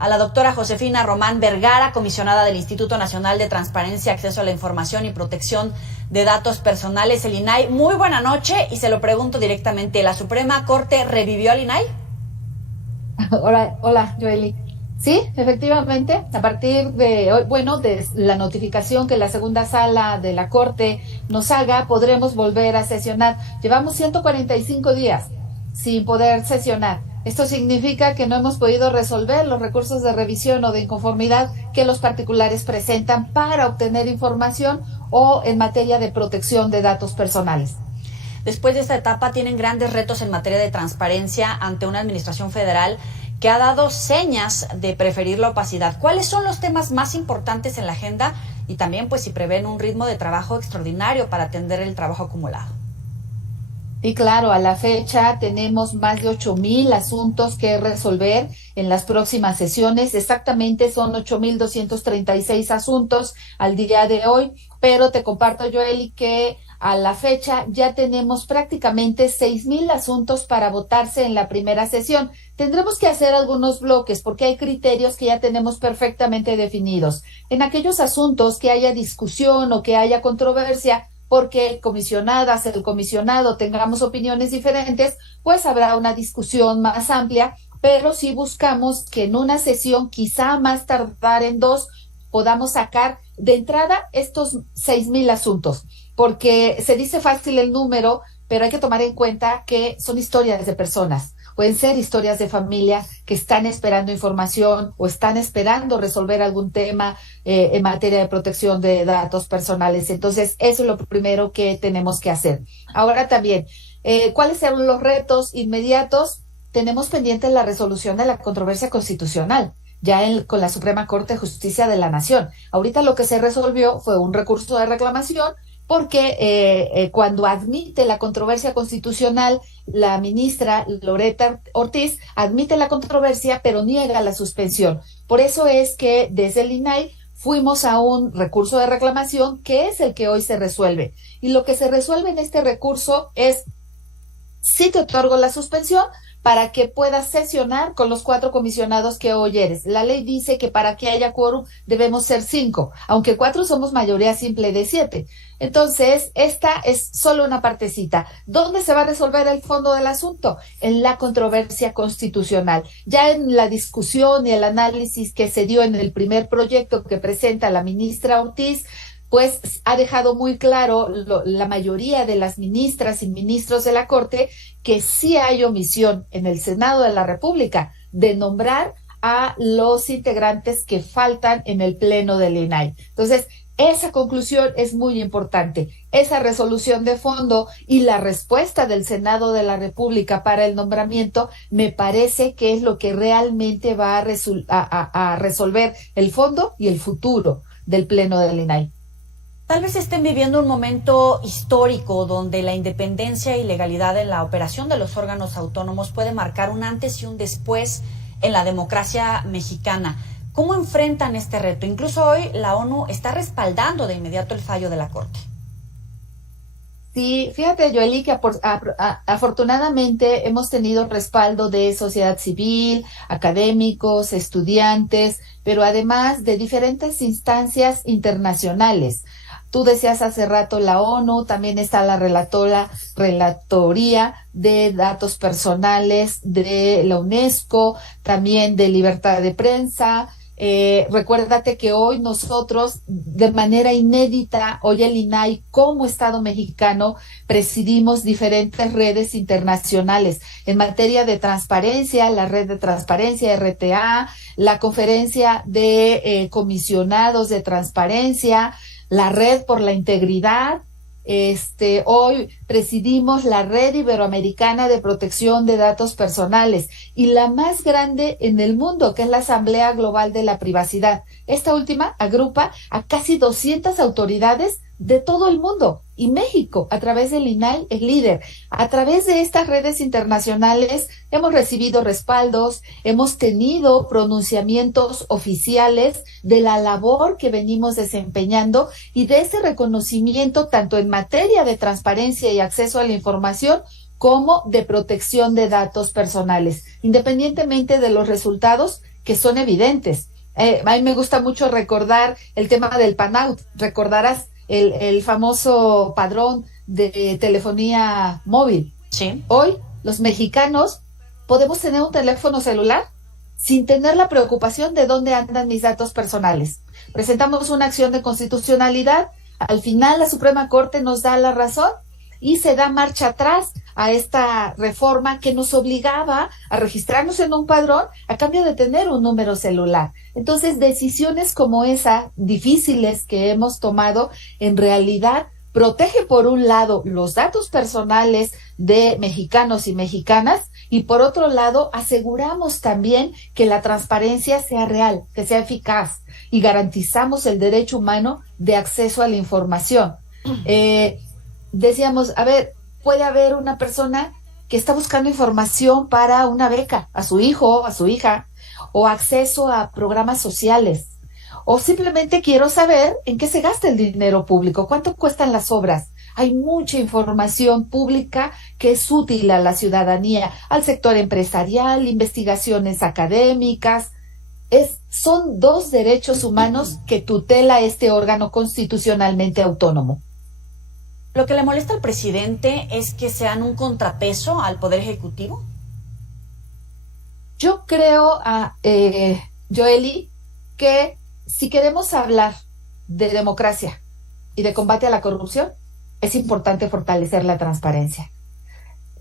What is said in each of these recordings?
A la doctora Josefina Román Vergara, comisionada del Instituto Nacional de Transparencia, Acceso a la Información y Protección de Datos Personales, el INAI. Muy buena noche y se lo pregunto directamente, ¿la Suprema Corte revivió al INAI? Hola, Joely. Sí, efectivamente, a partir de hoy, bueno, de la notificación que la segunda sala de la Corte nos haga, podremos volver a sesionar. Llevamos 145 días sin poder sesionar. Esto significa que no hemos podido resolver los recursos de revisión o de inconformidad que los particulares presentan para obtener información o en materia de protección de datos personales. Después de esta etapa tienen grandes retos en materia de transparencia ante una administración federal que ha dado señas de preferir la opacidad. ¿Cuáles son los temas más importantes en la agenda? Y también, pues, si prevén un ritmo de trabajo extraordinario para atender el trabajo acumulado. Y claro, a la fecha tenemos más de 8,000 asuntos que resolver en las próximas sesiones. Exactamente son 8,236 asuntos al día de hoy, pero te comparto, Joely, que a la fecha ya tenemos prácticamente 6,000 asuntos para votarse en la primera sesión. Tendremos que hacer algunos bloques porque hay criterios que ya tenemos perfectamente definidos. En aquellos asuntos que haya discusión o que haya controversia, porque comisionadas, el comisionado tengamos opiniones diferentes, pues habrá una discusión más amplia, pero sí buscamos que en una sesión, quizá más tardar en dos, podamos sacar de entrada estos 6,000 asuntos, porque se dice fácil el número, pero hay que tomar en cuenta que son historias de personas. Pueden ser historias de familia que están esperando información o están esperando resolver algún tema en materia de protección de datos personales. Entonces, eso es lo primero que tenemos que hacer. Ahora también, ¿cuáles son los retos inmediatos? Tenemos pendiente la resolución de la controversia constitucional, ya con la Suprema Corte de Justicia de la Nación. Ahorita lo que se resolvió fue un recurso de reclamación, porque cuando admite la controversia constitucional, la ministra Loretta Ortiz admite la controversia, pero niega la suspensión. Por eso es que desde el INAI fuimos a un recurso de reclamación, que es el que hoy se resuelve. Y lo que se resuelve en este recurso es: sí te otorgo la suspensión para que puedas sesionar con los 4 comisionados que hoy eres. La ley dice que para que haya quórum debemos ser 5, aunque 4 somos mayoría simple de 7. Entonces, esta es solo una partecita. ¿Dónde se va a resolver el fondo del asunto? En la controversia constitucional. Ya en la discusión y el análisis que se dio en el primer proyecto que presenta la ministra Ortiz, pues ha dejado muy claro la mayoría de las ministras y ministros de la Corte que sí hay omisión en el Senado de la República de nombrar a los integrantes que faltan en el Pleno del INAI. Entonces, esa conclusión es muy importante. Esa resolución de fondo y la respuesta del Senado de la República para el nombramiento me parece que es lo que realmente va a resolver el fondo y el futuro del Pleno del INAI. Tal vez estén viviendo un momento histórico donde la independencia y legalidad en la operación de los órganos autónomos puede marcar un antes y un después en la democracia mexicana. ¿Cómo enfrentan este reto? Incluso hoy la ONU está respaldando de inmediato el fallo de la Corte. Sí, fíjate, Joely, que afortunadamente hemos tenido respaldo de sociedad civil, académicos, estudiantes, pero además de diferentes instancias internacionales. Tú decías hace rato la ONU, también está la relatoría de datos personales de la UNESCO, también de libertad de prensa. Recuérdate que hoy nosotros, de manera inédita, hoy el INAI como Estado mexicano presidimos diferentes redes internacionales en materia de transparencia, la red de transparencia RTA, la conferencia de comisionados de transparencia, la red por la integridad. Hoy presidimos la Red Iberoamericana de Protección de Datos Personales y la más grande en el mundo, que es la Asamblea Global de la Privacidad. Esta última agrupa a casi 200 autoridades de todo el mundo, y México, a través del INAI, es líder. A través de estas redes internacionales hemos recibido respaldos, hemos tenido pronunciamientos oficiales de la labor que venimos desempeñando y de ese reconocimiento tanto en materia de transparencia y acceso a la información como de protección de datos personales. Independientemente de los resultados, que son evidentes. A mí me gusta mucho recordar el tema del PANAUT. Recordarás el famoso padrón de telefonía móvil. Sí. Hoy los mexicanos podemos tener un teléfono celular sin tener la preocupación de dónde andan mis datos personales. Presentamos una acción de constitucionalidad, al final la Suprema Corte nos da la razón y se da marcha atrás a esta reforma que nos obligaba a registrarnos en un padrón a cambio de tener un número celular. Entonces, decisiones como esa, difíciles que hemos tomado, en realidad protege por un lado los datos personales de mexicanos y mexicanas y por otro lado aseguramos también que la transparencia sea real, que sea eficaz y garantizamos el derecho humano de acceso a la información. Decíamos, a ver, puede haber una persona que está buscando información para una beca a su hijo, a su hija, o acceso a programas sociales, o simplemente quiero saber en qué se gasta el dinero público, cuánto cuestan las obras. Hay mucha información pública que es útil a la ciudadanía, al sector empresarial, investigaciones académicas. Son dos derechos humanos que tutela este órgano constitucionalmente autónomo. ¿Lo que le molesta al presidente es que sean un contrapeso al Poder Ejecutivo? Yo creo, Joely, que si queremos hablar de democracia y de combate a la corrupción, es importante fortalecer la transparencia.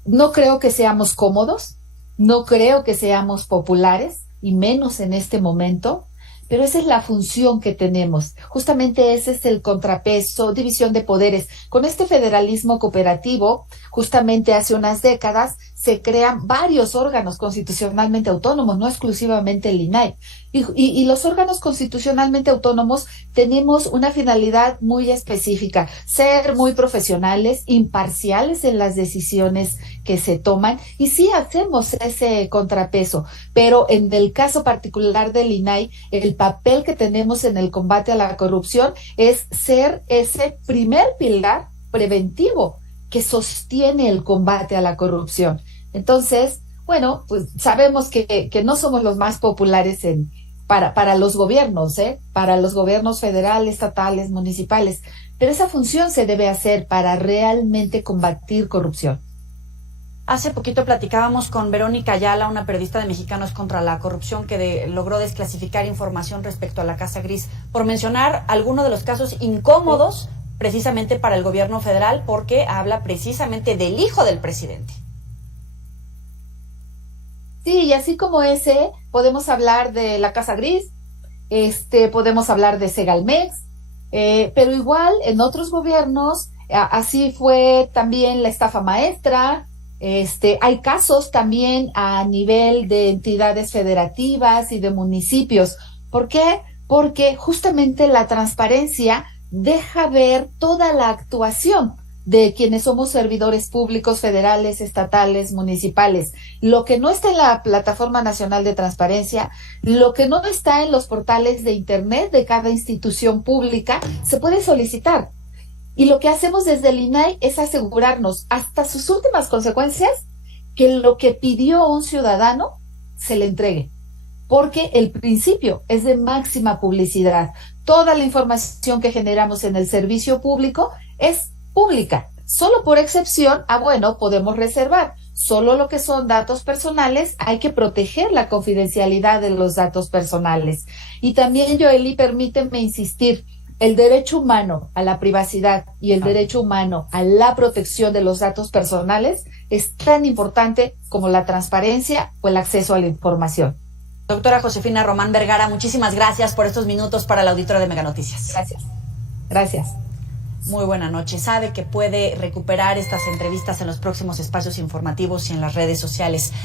No creo que seamos cómodos, no creo que seamos populares, y menos en este momento, pero esa es la función que tenemos. Justamente ese es el contrapeso, división de poderes. Con este federalismo cooperativo, justamente hace unas décadas, se crean varios órganos constitucionalmente autónomos, no exclusivamente el INAI. Y los órganos constitucionalmente autónomos tenemos una finalidad muy específica, ser muy profesionales, imparciales en las decisiones que se toman, y sí hacemos ese contrapeso, pero en el caso particular del INAI, el papel que tenemos en el combate a la corrupción es ser ese primer pilar preventivo que sostiene el combate a la corrupción. Entonces, bueno, pues sabemos que no somos los más populares para los gobiernos, para los gobiernos federales, estatales, municipales, pero esa función se debe hacer para realmente combatir corrupción. Hace poquito platicábamos con Verónica Ayala, una periodista de Mexicanos contra la Corrupción, que logró desclasificar información respecto a la Casa Gris, por mencionar algunos de los casos incómodos precisamente para el gobierno federal, porque habla precisamente del hijo del presidente. Sí, y así como ese, podemos hablar de la Casa Gris, podemos hablar de Segalmex, pero igual en otros gobiernos, así fue también la estafa maestra. Hay casos también a nivel de entidades federativas y de municipios. ¿Por qué? Porque justamente la transparencia deja ver toda la actuación de quienes somos servidores públicos federales, estatales, municipales. Lo que no está en la Plataforma Nacional de Transparencia, lo que no está en los portales de Internet de cada institución pública, se puede solicitar. Y lo que hacemos desde el INAI es asegurarnos, hasta sus últimas consecuencias, que lo que pidió un ciudadano se le entregue. Porque el principio es de máxima publicidad. Toda la información que generamos en el servicio público es pública. Solo por excepción, bueno, podemos reservar. Solo lo que son datos personales, hay que proteger la confidencialidad de los datos personales. Y también, Joely, permíteme insistir, el derecho humano a la privacidad y el derecho humano a la protección de los datos personales es tan importante como la transparencia o el acceso a la información. Doctora Josefina Román Vergara, muchísimas gracias por estos minutos para la auditoría de Mega Noticias. Gracias. Gracias. Muy buena noche. Sabe que puede recuperar estas entrevistas en los próximos espacios informativos y en las redes sociales.